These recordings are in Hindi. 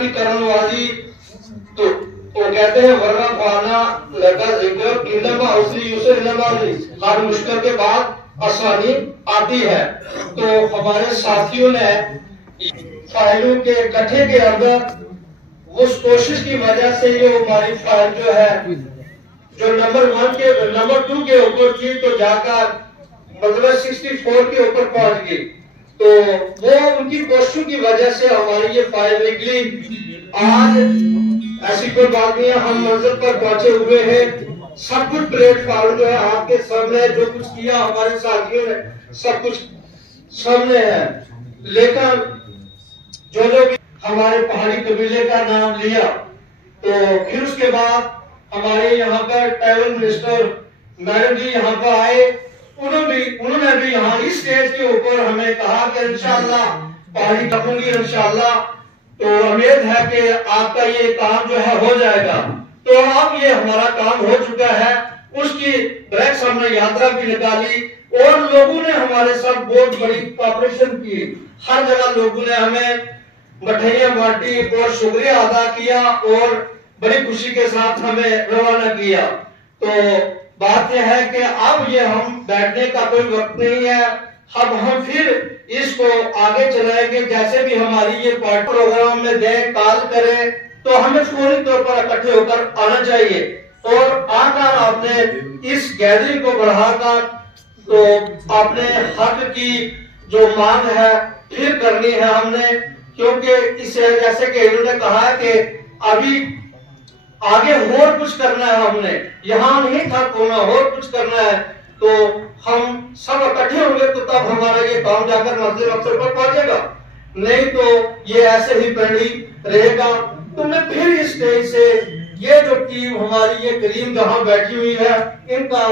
की करनवाजी तो वो कहते हैं वरना पाना लगा जिक्र इल्मा उसली यूसर इल्मा हर मुश्किल के बाद आसानी आती है। तो हमारे साथियों ने फाइलों के इकट्ठे के अंदर उस कोशिश की वजह से ये हमारी फाइल जो है जो नंबर 2 के ऊपर थी तो जाकर मतलब 64 के ऊपर पहुंच गई। तो वो उनकी कोशिशों की वजह से हमारी ये फाइल निकली। आज ऐसी कोई बात नहीं है, हम मंजिल पर पहुंचे हुए हैं। सब कुछ प्लेटफॉर्म जो है आपके सामने, जो कुछ किया हमारे साथियों ने सब कुछ सामने है। लेकिन जो भी हमारे पहाड़ी कबीले का नाम लिया तो फिर उसके बाद हमारे यहाँ पर ट्रैवल मिनिस्टर मैडम जी यहाँ पर आए, उन्होंने भी यहाँ इस स्टेज के ऊपर हमें कहा कि इंशाअल्लाह पहाड़ी कपूंगी इंशाअल्लाह। तो उम्मीद है कि आपका ये काम जो है हो जाएगा। तो अब ये हमारा काम हो चुका है, उसकी ब्रेक्स हमने यात्रा भी निकाली और लोगों ने हमारे साथ बहुत बड़ी कोऑपरेशन की। हर जगह लोगों ने हमें मिठाइयां बांटी और शुक्रिया अदा किया और बड़ी खुशी के साथ हमें रवाना किया। तो बात यह है कि अब ये हम बैठने का कोई वक्त नहीं है, अब हम फिर इसको आगे चलाएंगे। जैसे भी हमारी ये पार्टी प्रोग्राम में दें कॉल करें तो हमें फौरी तौर पर इकट्ठे होकर आना चाहिए और आकर आपने इस गैदरिंग को बढ़ाकर तो अपने हक की जो मांग है फिर करनी है हमने। क्योंकि इससे जैसे कि इन्होंने कहा है कि अभी आगे और कुछ करना है, हमने यहाँ नहीं ठप होना और कुछ करना है। तो हम सब इकट्ठे होंगे तो तब हमारा ये काम जाकर मंजिल मकसद पर पहुंचेगा, नहीं तो ये ऐसे ही पेंडिंग रहेगा। तो मैं फिर इस स्टेज से ये जो टीम हमारी ये करीम जहां बैठी हुई है इनका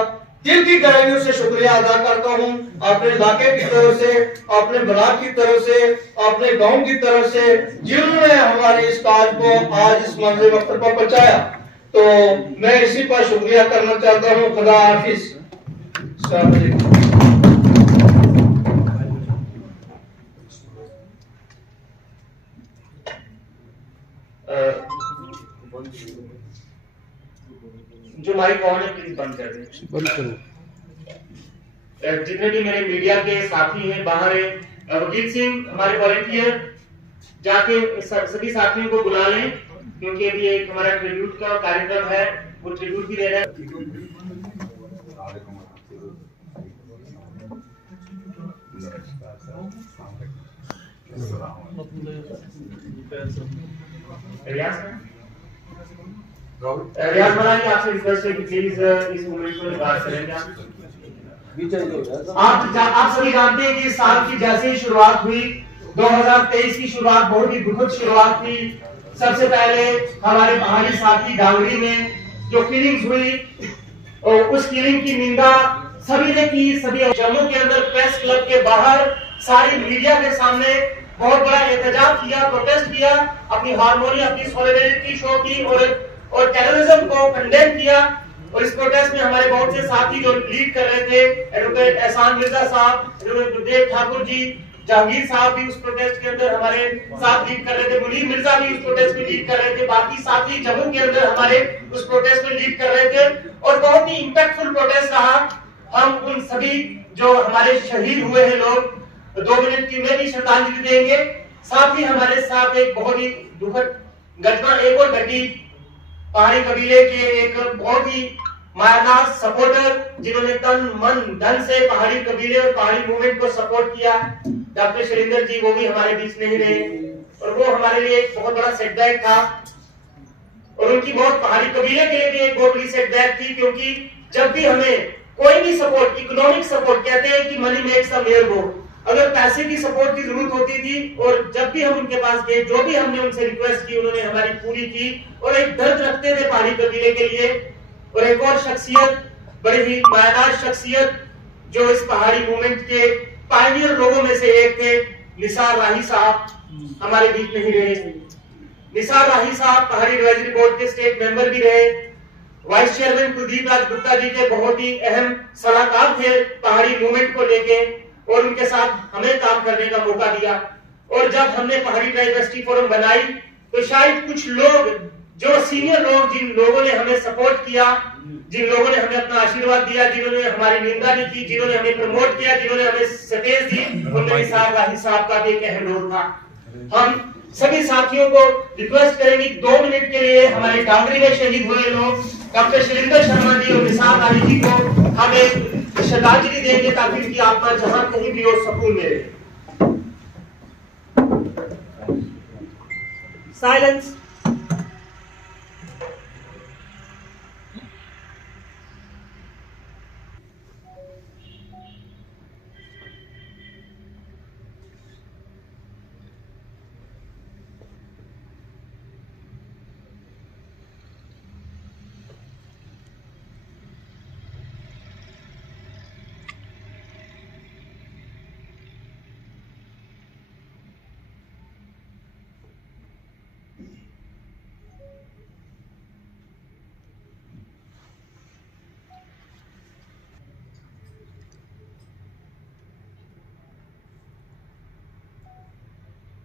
दिल की गहराइयों से शुक्रिया अदा करता हूँ। अपने इलाके की तरफ से, अपने ब्लॉक की तरफ से, अपने गांव की तरफ से जिन्होंने हमारे इस काज को आज इस मंजिल मकसद पर पहुंचाया। तो मैं इसी पर शुक्रिया करना चाहता हूँ। खुदा हाफिज। जो माइक ऑन है प्लीज बंद कर दें। बंद करो। जितने भी मेरे मीडिया के साथी हैं बाहर है, वकील सिंह हमारे वॉलंटियर जाके सभी साथियों को बुला लें क्योंकि अभी एक हमारा ट्रिब्यूट का कार्यक्रम है, वो ट्रिब्यूट भी दे रहे हैं। रियाज मलानी आपसे रिक्वेस्ट है कि प्लीज इस मूवमेंट पर बात करेंगे। आप सभी जानते हैं कि इस साल की जैसे ही शुरुआत हुई 2023 की शुरुआत बहुत ही दुखद शुरुआत थी। सबसे पहले हमारे पहाड़ी साथी डांगरी में जो किलिंग्स हुई और उस किलिंग की निंदा सभी ने की। सभी जम्मू के अंदर प्रेस क्लब के बाहर सारी मीडिया के सामने बहुत बड़ा एहतजाज किया, प्रोटेस्ट किया, अपनी हारमोनी अपनी सॉलिडेरिटी शो की और टेररिज्म को कंडेम किया। और इस प्रोटेस्ट में हमारे बहुत से साथी जो लीड कर रहे थे, एडवोकेट एहसान मिर्जा साहब, गुरदेव ठाकुर जी, जहांगीर साहब भी उस प्रोटेस्ट के अंदर हमारे साथ लीड कर रहे थे, मुनीर मिर्जा भी उस प्रोटेस्ट में लीड कर रहे थे, बाकी साथी जम्मू के अंदर हमारे उस प्रोटेस्ट में लीड कर रहे थे और बहुत ही इंपैक्टफुल प्रोटेस्ट रहा। हम उन सभी जो हमारे शहीद हुए हैं लोग 2 मिनट की में भी श्रद्धांजलि देंगे। साथ ही हमारे साथ एक बहुत ही दुखद घटना एक और घटी, पहाड़ी कबीले के एक बहुत ही मायादार सपोर्टर जिन्होंने तन मन धन से पहाड़ी कबीले और पहाड़ी मूवमेंट को सपोर्ट किया, डॉक्टर शैलेंद्र जी, वो भी हमारे बीच नहीं रहे और वो हमारे लिए एक बहुत बड़ा सेटबैक था। और उनकी मौत पहाड़ी कबीले के लिए भी एक बहुत बड़ी सेटबैक थी क्योंकि जब भी हमें कोई भी सपोर्ट, इकोनॉमिक सपोर्ट, कहते हैं कि मनी मेक्स द मैन गो, अगर पैसे की सपोर्ट की जरूरत होती थी और जब भी हम उनके पास गए, जो भी हमने उनसे रिक्वेस्ट की उन्होंने हमारी पूरी की और एक दर्द रखते थे पहाड़ी कबीले के लिए। और एक और शख्सियत, बड़ी ही मायादार शख्सियत जो इस पहाड़ी मूवमेंट के पायनियर लोगों में से एक थे, निसार राही साहब हमारे बीच नहीं रहे। निसार राही साहब पहाड़ी एडवाइजरी बोर्ड के स्टेट मेंबर भी रहे, वाइस चेयरमैन कुलदीप राज गुप्ता जी के बहुत ही अहम सलाहकार थे पहाड़ी मूवमेंट को लेके और उनके साथ हमें काम करने का मौका दिया। और जब हमने पहाड़ी डाइवर्सिटी फोरम बनाई तो शायद कुछ लोग, जो सीनियर लोग, जिन लोगों ने हमें सपोर्ट किया, जिन लोगों ने हमें अपना आशीर्वाद दिया, जिन्होंने हमारी निंदा नहीं की, जिन्होंने हमें प्रमोट किया, जिन्होंने हमें स्टेज दी, उनमें निसार राही साहब का भी एक अहम रोल था। हम सभी साथियों को रिक्वेस्ट करेंगे 2 मिनट के लिए हमारे डांगरी में शहीद हुए लोग डॉक्टर शैलेंद्र शर्मा जी और निसार राही जी को हम एक श्रद्धांजलि देंगे, ताकि उनकी आत्मा जहां कहीं भी हो सुकून मिले। साइलेंस।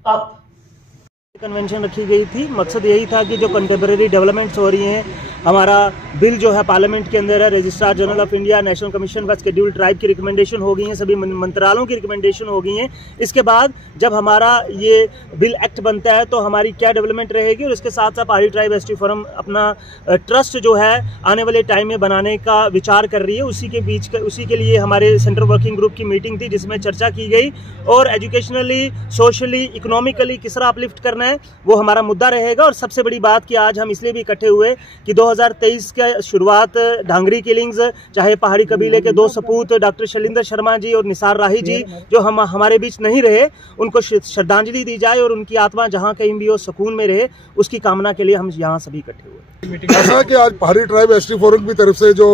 अब कन्वेंशन रखी गई थी, मकसद यही था कि जो कंटेम्प्रेरी डेवलपमेंट्स हो रही हैं, हमारा बिल जो है पार्लियामेंट के अंदर है, registrar general of India, national commission for scheduled tribe की रिकमेंडेशन हो गई है, सभी मंत्रालयों की रिकमेंडेशन हो गई है। इसके बाद जब हमारा ये बिल एक्ट बनता है तो हमारी क्या डेवलपमेंट रहेगी, और इसके साथ साथ पहाड़ी ट्राइब एसटी फोरम अपना ट्रस्ट जो है आने वाले टाइम में बनाने का विचार कर रही है। उसी के लिए हमारे सेंट्रल वर्किंग ग्रुप की मीटिंग थी, जिसमें चर्चा की गई, और एजुकेशनली, सोशली, इकोनॉमिकली किस तरह अपलिफ्ट करना है वो हमारा मुद्दा रहेगा। और सबसे बड़ी बात कि आज हम इसलिए भी इकट्ठे हुए कि 2023 का शुरुआत डांगरी किलिंग्स, चाहे पहाड़ी कबीले के 2 सपूत डॉक्टर शैलेंद्र शर्मा जी और निसार राही जी जो हमारे बीच नहीं रहे, उनको श्रद्धांजलि दी जाए और उनकी आत्मा जहां कहीं भी हो सुकून में रहे, उसकी कामना के लिए हम यहाँ सभी इकट्ठे हुए। ऐसा कि आज पहाड़ी ट्राइब एसटी फोरम की तरफ से जो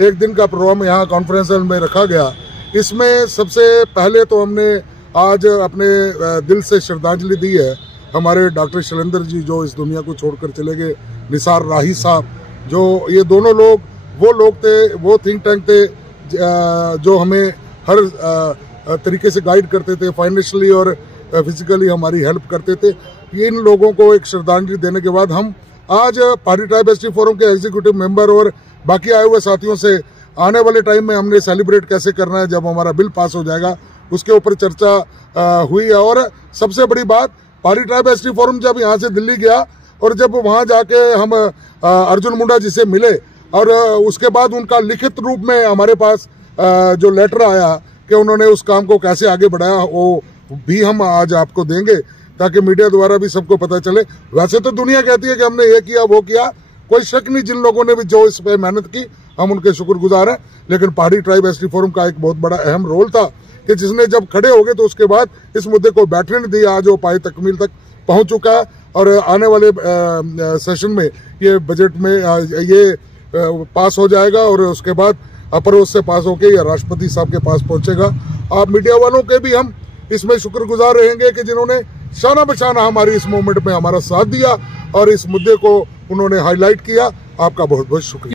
एक दिन का प्रोग्राम यहाँ कॉन्फ्रेंस हॉल में रखा गया, इसमें सबसे पहले तो हमने आज अपने दिल से श्रद्धांजलि दी है हमारे डॉक्टर शैलेंद्र जी जो इस दुनिया को छोड़कर चले गए, निसार राही साहब, जो ये दोनों लोग वो लोग थे, वो थिंक टैंक थे जो हमें हर तरीके से गाइड करते थे, फाइनेंशियली और फिजिकली हमारी हेल्प करते थे। इन लोगों को एक श्रद्धांजलि देने के बाद हम आज पहाड़ी ट्राइब एसटी फोरम के एग्जीक्यूटिव मेंबर और बाकी आए हुए साथियों से आने वाले टाइम में हमने सेलिब्रेट कैसे करना है जब हमारा बिल पास हो जाएगा, उसके ऊपर चर्चा हुई है। और सबसे बड़ी बात, पहाड़ी ट्राइब एसटी फोरम जब यहाँ से दिल्ली गया और जब वहाँ जाके हम अर्जुन मुंडा जी से मिले, और उसके बाद उनका लिखित रूप में हमारे पास जो लेटर आया कि उन्होंने उस काम को कैसे आगे बढ़ाया, वो भी हम आज आपको देंगे ताकि मीडिया द्वारा भी सबको पता चले। वैसे तो दुनिया कहती है कि हमने ये किया वो किया, कोई शक नहीं, जिन लोगों ने भी जो इस पे मेहनत की हम उनके शुक्रगुजार हैं, लेकिन पहाड़ी ट्राइब एसटी फोरम का एक बहुत बड़ा अहम रोल था कि जिसने जब खड़े हो गए तो उसके बाद इस मुद्दे को बैठने नहीं दिया। आज वो पाए तकमील तक पहुंच चुका है और आने वाले सेशन में ये बजट में ये पास हो जाएगा और उसके बाद अपर हाउस से पास होके या राष्ट्रपति साहब के पास पहुंचेगा। आप मीडिया वालों के भी हम इसमें शुक्रगुजार रहेंगे कि जिन्होंने शाना बशाना हमारी इस मूवमेंट में हमारा साथ दिया और इस मुद्दे को उन्होंने हाईलाइट किया। आपका बहुत बहुत शुक्रिया।